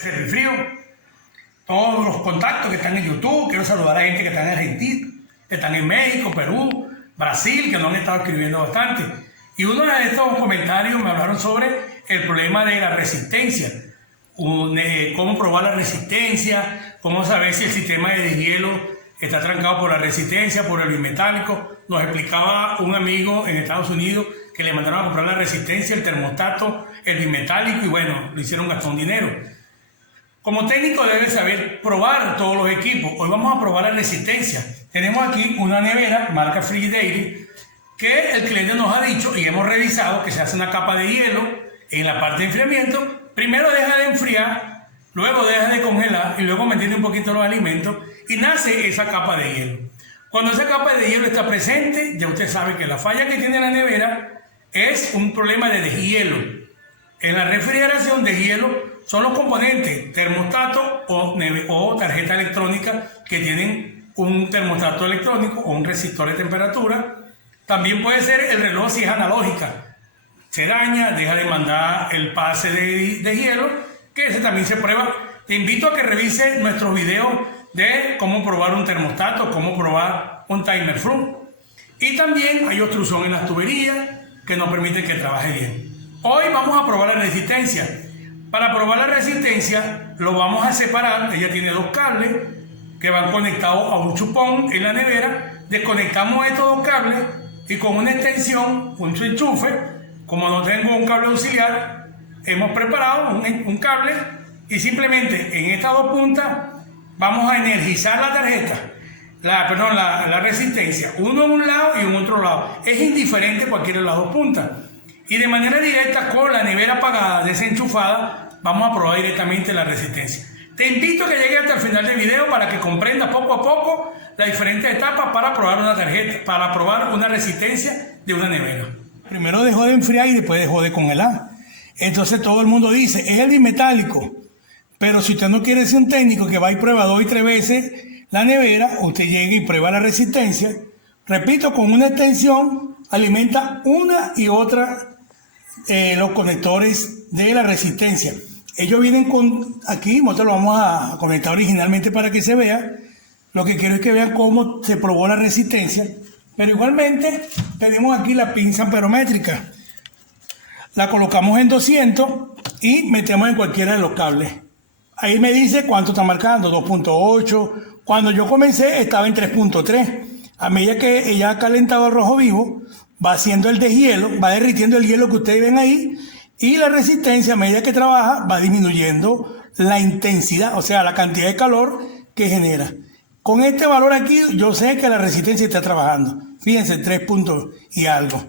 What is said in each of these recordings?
Ese frío, todos los contactos que están en YouTube, quiero saludar a gente que está en Argentina, que están en México, Perú, Brasil, que nos han estado escribiendo bastante. Y uno de estos comentarios me hablaron sobre el problema de la resistencia, cómo probar la resistencia, cómo saber si el sistema de deshielo está trancado por la resistencia, por el bimetálico. Nos explicaba un amigo en Estados Unidos que le mandaron a comprar la resistencia, el termostato, el bimetálico y bueno, lo hicieron gastar un dinero. Como técnico debe saber probar todos los equipos. Hoy vamos a probar la resistencia. Tenemos aquí una nevera marca Frigidaire que el cliente nos ha dicho y hemos revisado que se hace una capa de hielo en la parte de enfriamiento. Primero deja de enfriar, luego deja de congelar y luego mantiene un poquito los alimentos y nace esa capa de hielo. Cuando esa capa de hielo está presente, ya usted sabe que la falla que tiene la nevera es un problema de deshielo. En la refrigeración de hielo son los componentes termostato o tarjeta electrónica que tienen un termostato electrónico o un resistor de temperatura. También puede ser el reloj si es analógica. Se daña, deja de mandar el pase de hielo, que ese también se prueba. Te invito a que revises nuestros videos de cómo probar un termostato, cómo probar un timer flu. Y también hay obstrucción en las tuberías que nos permiten que trabaje bien. Hoy vamos a probar la resistencia. Para probar la resistencia lo vamos a separar. Ella tiene dos cables que van conectados a un chupón en la nevera. Desconectamos estos dos cables y con una extensión, un enchufe, como no tengo un cable auxiliar, hemos preparado un cable y simplemente en estas dos puntas vamos a energizar la tarjeta, la resistencia, uno en un lado y en otro lado. Es indiferente cualquiera de las dos puntas. Y de manera directa, con la nevera apagada, desenchufada, vamos a probar directamente la resistencia. Te invito a que llegues hasta el final del video para que comprendas poco a poco las diferentes etapas para probar una tarjeta, para probar una resistencia de una nevera. Primero dejó de enfriar y después dejó de congelar. Entonces todo el mundo dice, es el bimetálico. Pero si usted no quiere ser un técnico que va y prueba 2 y 3 veces la nevera, usted llega y prueba la resistencia. Repito, con una extensión alimenta una y otra los conectores de la resistencia. Ellos vienen con aquí, nosotros lo vamos a conectar originalmente para que se vea. Lo que quiero es que vean cómo se probó la resistencia. Pero igualmente tenemos aquí la pinza amperométrica. La colocamos en 200 y metemos en cualquiera de los cables. Ahí me dice cuánto está marcando, 2.8. Cuando yo comencé estaba en 3.3. A medida que ella ha calentado el rojo vivo, va haciendo el deshielo, va derritiendo el hielo que ustedes ven ahí, y la resistencia a medida que trabaja va disminuyendo la intensidad, o sea, la cantidad de calor que genera. Con este valor aquí yo sé que la resistencia está trabajando. Fíjense, 3 puntos y algo,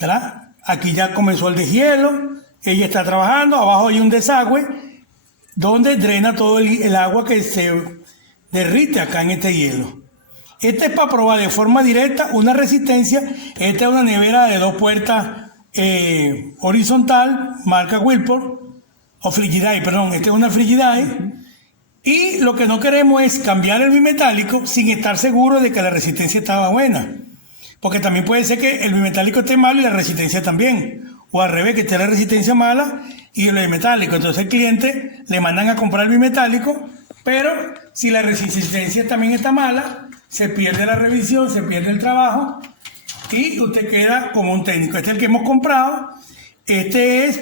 ¿verdad? Aquí ya comenzó el deshielo, ella está trabajando, abajo hay un desagüe donde drena todo el agua que se derrite acá en este hielo. Este es para probar de forma directa una resistencia. Esta es una nevera de 2 puertas horizontal, marca Whirlpool, o Frigidaire, perdón, esta es una Frigidaire. Y lo que no queremos es cambiar el bimetálico sin estar seguro de que la resistencia estaba buena. Porque también puede ser que el bimetálico esté malo y la resistencia también. O al revés, que esté la resistencia mala y el bimetálico. Entonces el cliente le mandan a comprar el bimetálico, pero si la resistencia también está mala, se pierde la revisión, se pierde el trabajo y usted queda como un técnico. Este es el que hemos comprado. Este es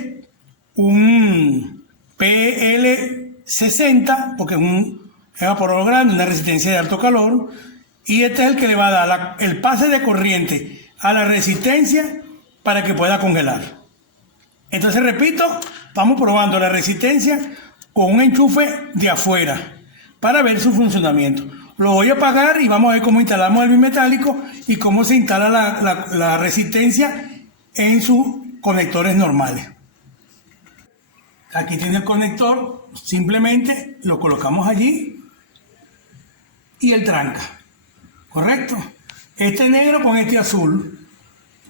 un PL60 porque es un evaporador grande, una resistencia de alto calor. Y este es el que le va a dar el pase de corriente a la resistencia para que pueda congelar. Entonces, repito, vamos probando la resistencia con un enchufe de afuera para ver su funcionamiento. Lo voy a apagar y vamos a ver cómo instalamos el bimetálico y cómo se instala la resistencia en sus conectores normales. Aquí tiene el conector, simplemente lo colocamos allí y el tranca, ¿correcto? Este negro con este azul,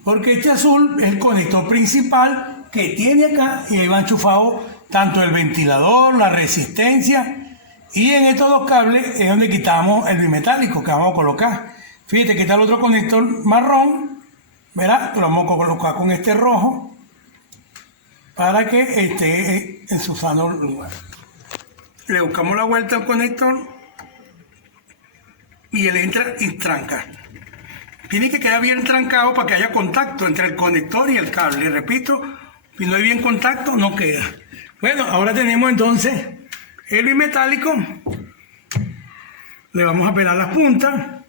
porque este azul es el conector principal que tiene acá y ahí va enchufado tanto el ventilador, la resistencia. Y en estos dos cables es donde quitamos el bimetálico que vamos a colocar. Fíjate que está el otro conector marrón, ¿verdad? Lo vamos a colocar con este rojo para que esté en su sano lugar. le buscamos la vuelta al conector y él entra y tranca. Tiene que quedar bien trancado para que haya contacto entre el conector y el cable. Repito, si no hay bien contacto, no queda. Bueno, ahora tenemos entonces el bimetálico. Le vamos a pelar las puntas.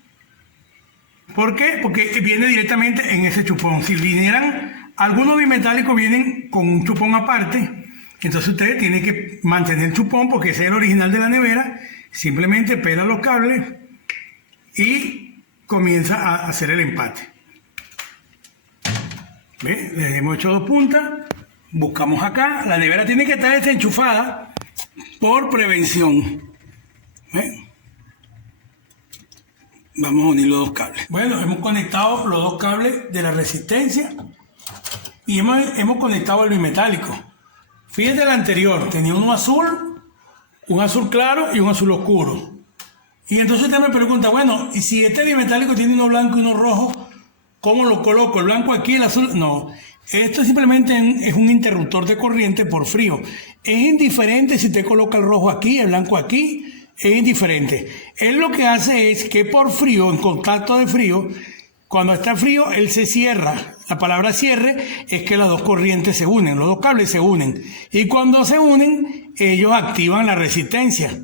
¿Por qué? Porque viene directamente en ese chupón. Si vinieran, algunos bimetálicos vienen con un chupón aparte. Entonces ustedes tienen que mantener el chupón porque ese es el original de la nevera. Simplemente pela los cables y comienza a hacer el empate. ¿Ve? Le hemos hecho 2 puntas. Buscamos acá. La nevera tiene que estar desenchufada por prevención. ¿Ve? Vamos a unir los 2 cables. Bueno, hemos conectado los 2 cables de la resistencia y hemos conectado el bimetálico. Fíjate el anterior, tenía un azul claro y un azul oscuro. Y entonces usted me pregunta, bueno, ¿y si este bimetálico tiene uno blanco y uno rojo, cómo lo coloco? ¿El blanco aquí, el azul? No, esto simplemente es un interruptor de corriente por frío. Es indiferente si usted coloca el rojo aquí, el blanco aquí, es indiferente. Él lo que hace es que por frío, en contacto de frío, cuando está frío, él se cierra. La palabra cierre es que las 2 corrientes se unen, los 2 cables se unen. Y cuando se unen, ellos activan la resistencia.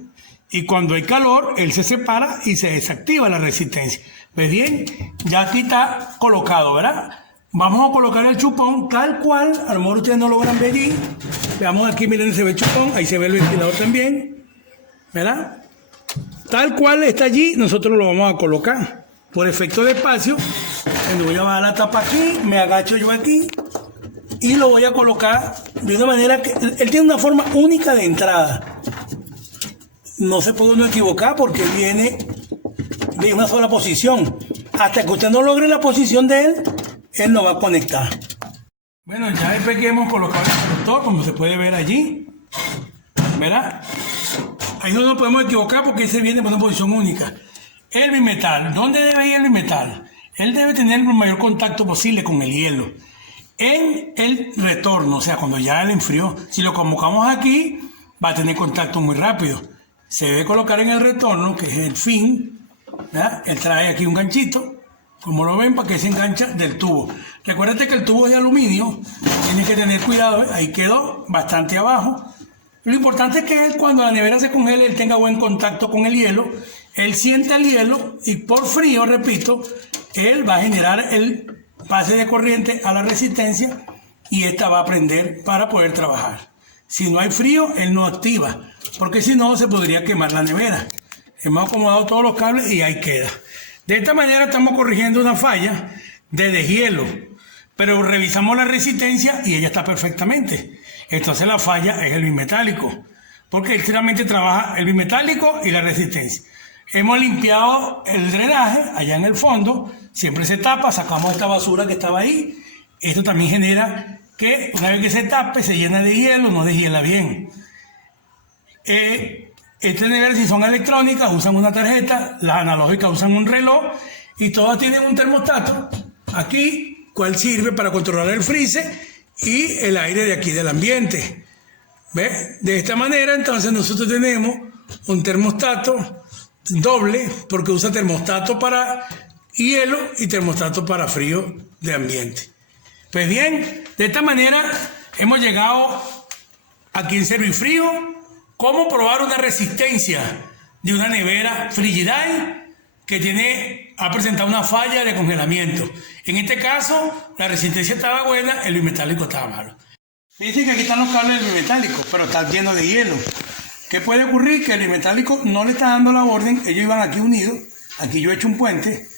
Y cuando hay calor, él se separa y se desactiva la resistencia. ¿Ves bien? Ya aquí está colocado, ¿verdad? Vamos a colocar el chupón tal cual. A lo mejor ustedes no logran ver allí. Veamos aquí, miren, se ve el chupón. Ahí se ve el ventilador también. ¿Verdad? Tal cual está allí, nosotros lo vamos a colocar. Por efecto de espacio, me voy a bajar la tapa aquí, me agacho yo aquí y lo voy a colocar de una manera que él tiene una forma única de entrada. No se puede uno equivocar porque viene de una sola posición. Hasta que usted no logre la posición de él, él no va a conectar. Bueno, ya después que hemos colocado el conector, como se puede ver allí, ¿verdad? Ahí no nos podemos equivocar porque ese viene por una posición única. El bimetal, ¿dónde debe ir el bimetal? Él debe tener el mayor contacto posible con el hielo. En el retorno, o sea, cuando ya él enfrió, si lo colocamos aquí, va a tener contacto muy rápido. Se debe colocar en el retorno, que es el fin, ¿verdad? Él trae aquí un ganchito, como lo ven, para que se engancha del tubo. Recuérdate que el tubo es de aluminio, tiene que tener cuidado, ahí quedó bastante abajo. Lo importante es que él, cuando la nevera se congele, él tenga buen contacto con el hielo, él siente el hielo y por frío, repito, él va a generar el pase de corriente a la resistencia y esta va a prender para poder trabajar. Si no hay frío, él no activa, porque si no se podría quemar la nevera. Hemos acomodado todos los cables y ahí queda. De esta manera estamos corrigiendo una falla de deshielo, pero revisamos la resistencia y ella está perfectamente. Entonces la falla es el bimetálico, porque él solamente trabaja el bimetálico y la resistencia. Hemos limpiado el drenaje allá en el fondo, siempre se tapa, sacamos esta basura que estaba ahí. Esto también genera que una vez que se tape, se llena de hielo, no deshiela bien. Estas neveras, si son electrónicas, usan una tarjeta, las analógicas usan un reloj y todas tienen un termostato aquí, cual sirve para controlar el freezer y el aire de aquí del ambiente. ¿Ve? De esta manera, entonces, nosotros tenemos un termostato doble, porque usa termostato para hielo y termostato para frío de ambiente. Pues bien, de esta manera hemos llegado aquí en Servifrío, cómo probar una resistencia de una nevera Frigidaire que ha presentado una falla de congelamiento. En este caso, la resistencia estaba buena, el bimetálico estaba malo. Fíjense que aquí están los cables del bimetálico, pero está lleno de hielo. ¿Qué puede ocurrir? Que el bimetálico no le está dando la orden, ellos iban aquí unidos, aquí yo he hecho un puente,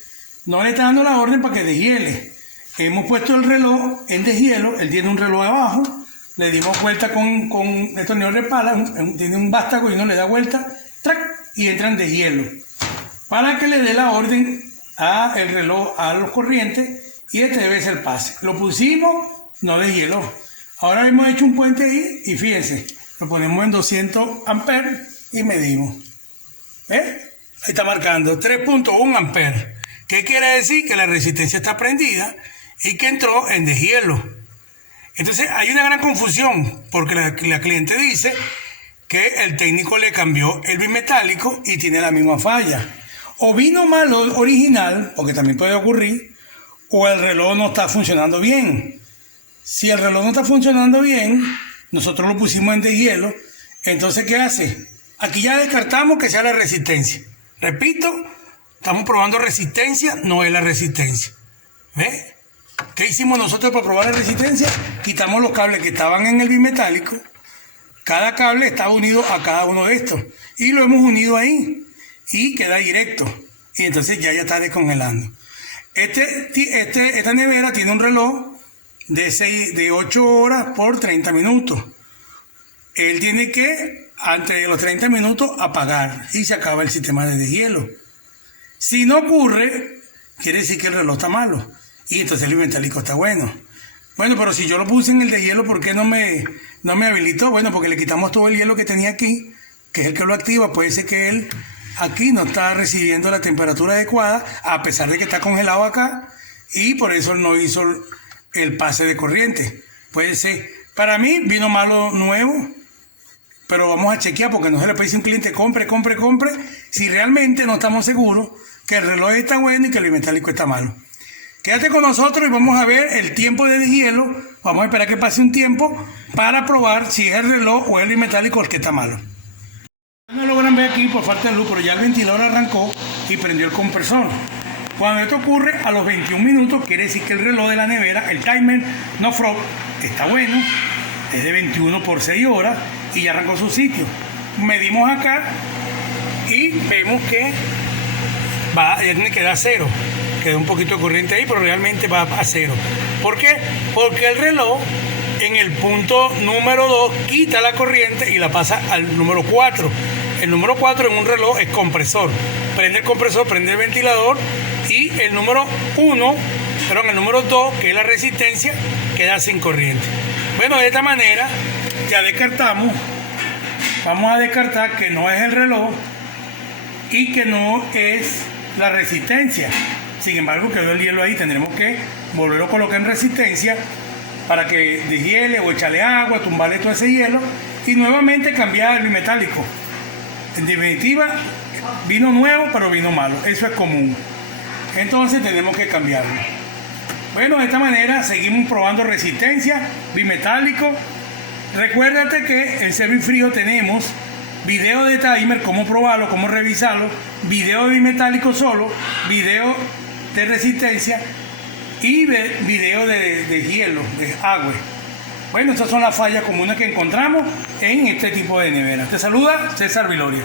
no le está dando la orden para que deshiele. Hemos puesto el reloj en deshielo, él tiene un reloj abajo, le dimos vuelta con estos neones de pala, tiene un vástago y uno le da vuelta, ¡trac! Y entra en deshielo. Para que le dé la orden al reloj, a los corrientes, y este debe ser el pase. Lo pusimos, no deshieló. Ahora hemos hecho un puente ahí y fíjense, lo ponemos en 200 amperes y medimos. Ahí está marcando 3.1 amperes. ¿Qué quiere decir? Que la resistencia está prendida y que entró en deshielo. Entonces hay una gran confusión porque la cliente dice que el técnico le cambió el bimetálico y tiene la misma falla. O vino mal original, porque también puede ocurrir, o el reloj no está funcionando bien. Si el reloj no está funcionando bien, nosotros lo pusimos en deshielo, entonces ¿qué hace? Aquí ya descartamos que sea la resistencia. Repito, estamos probando resistencia, no es la resistencia. ¿Ves? ¿Qué hicimos nosotros para probar la resistencia? Quitamos los cables que estaban en el bimetálico. Cada cable está unido a cada uno de estos. Y lo hemos unido ahí. Y queda directo. Y entonces ya está descongelando. Esta nevera tiene un reloj de 8 horas por 30 minutos. Él tiene que, antes de los 30 minutos, apagar. Y se acaba el sistema de deshielo. Si no ocurre, quiere decir que el reloj está malo. Y entonces el bimetálico está bueno. Bueno, pero si yo lo puse en el deshielo, ¿por qué no me habilitó? Bueno, porque le quitamos todo el hielo que tenía aquí, que es el que lo activa. Puede ser que él aquí no está recibiendo la temperatura adecuada, a pesar de que está congelado acá, y por eso no hizo el pase de corriente. Puede ser. Para mí vino malo nuevo, pero vamos a chequear porque no se le puede decir a un cliente compre, si realmente no estamos seguros que el reloj está bueno y que el bimetálico está malo. Quédate con nosotros y vamos a ver el tiempo de deshielo. Vamos a esperar que pase un tiempo para probar si es el reloj o el bimetálico el que está malo. No logran ver aquí por falta de luz, pero ya el ventilador arrancó y prendió el compresor. Cuando esto ocurre a los 21 minutos, quiere decir que el reloj de la nevera, el timer no frog, está bueno, es de 21 por 6 horas y ya arrancó su sitio. Medimos acá y vemos que ya tiene que dar cero. Quedó un poquito de corriente ahí, pero realmente va a cero. ¿Por qué? Porque el reloj en el punto número 2 quita la corriente y la pasa al número 4. El número 4 en un reloj es compresor. Prende el compresor, prende el ventilador y el número 1, perdón, el número 2, que es la resistencia, queda sin corriente. Bueno, de esta manera ya descartamos. Vamos a descartar que no es el reloj y que no es la resistencia. Sin embargo, quedó el hielo ahí, tendremos que volverlo a colocar en resistencia para que deshiele o echarle agua, tumbarle todo ese hielo y nuevamente cambiar el bimetálico. En definitiva, vino nuevo, pero vino malo. Eso es común. Entonces tenemos que cambiarlo. Bueno, de esta manera seguimos probando resistencia, bimetálico. Recuérdate que en Servin Frío tenemos video de timer, cómo probarlo, cómo revisarlo, video de bimetálico solo, video de resistencia y video de hielo, de agua. Bueno, estas son las fallas comunes que encontramos en este tipo de nevera. Te saluda César Viloria.